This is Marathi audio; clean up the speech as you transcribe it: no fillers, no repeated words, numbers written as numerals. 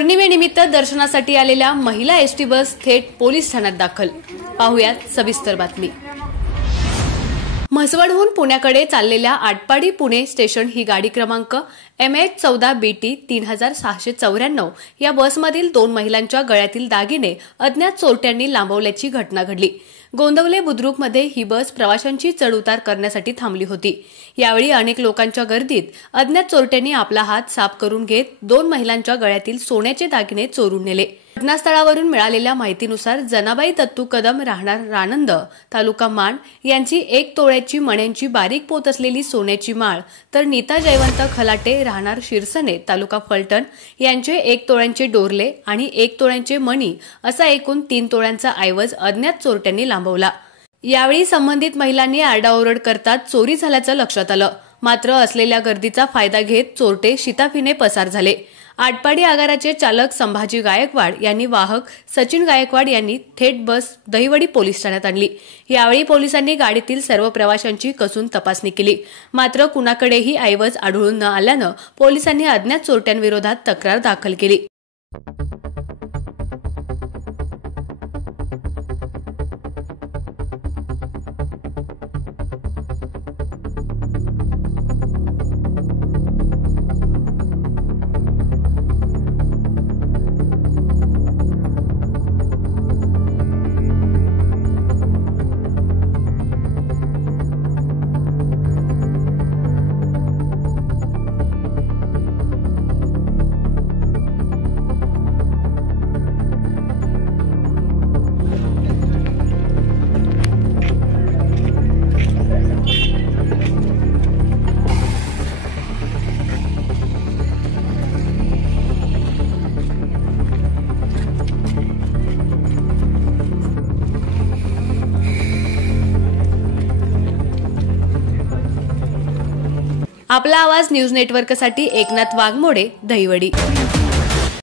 पौर्णिमेनिमित्त दर्शनासाठी आलेल्या महिला एसटी बस थेट पोलीस ठाण्यात दाखल। पाहुयात सविस्तर बातमी। म्हसवडहून पुण्याकडे चाललेल्या आटपाडी पुणे स्टेशन ही गाडी क्रमांक MH14BT 3694 या बसमधील 2 महिलांच्या गळ्यातील दागिने अज्ञात चोरट्यांनी लांबवल्याची घटना घडली। गोंदवले बुद्रुकमध्ये ही बस प्रवाशांची चढउतार करण्यासाठी थांबली होती। यावेळी अनेक लोकांच्या गर्दीत अज्ञात चोरट्यांनी आपला हात साफ करून घेत 2 महिलांच्या गळ्यातील सोन्याचे दागिने चोरून नेले। घटनास्थळावरून मिळालेल्या माहितीनुसार जनाबाई दत्तू कदम राहणार रानंद तालुका माण यांची 1 तोळ्याची मण्यांची बारीक पोत असलेली सोन्याची माळ, तर नीता जयवंत खलाटे राहणार शिरसने तालुका फलटण यांचे 1 तोळ्यांचे डोरले आणि 1 तोळ्यांचे मणी असा एकूण 3 तोळ्यांचा ऐवज अज्ञात चोरट्यांनी लांबवला। यावेळी संबंधित महिलांनी आरडाओरड करतात चोरी झाल्याचं लक्षात आलं। मात्र असलेल्या गर्दीचा फायदा घेत चोरटे शिताफीने पसार झाले। आटपाडी आगाराचे चालक संभाजी गायकवाड यांनी वाहक सचिन गायकवाड यांनी थेट बस दहिवडी पोलीस ठाण्यात आणली। यावेळी पोलिसांनी गाडीतील सर्व प्रवाशांची कसून तपासणी केली। मात्र कुणाकडेही ऐवज आढळून न आल्यानं पोलिसांनी अज्ञात चोरट्यांविरोधात तक्रार दाखल केली। आपला आवाज न्यूज नेटवर्कसाठी एकनाथ वाघमोडे, दहिवडी।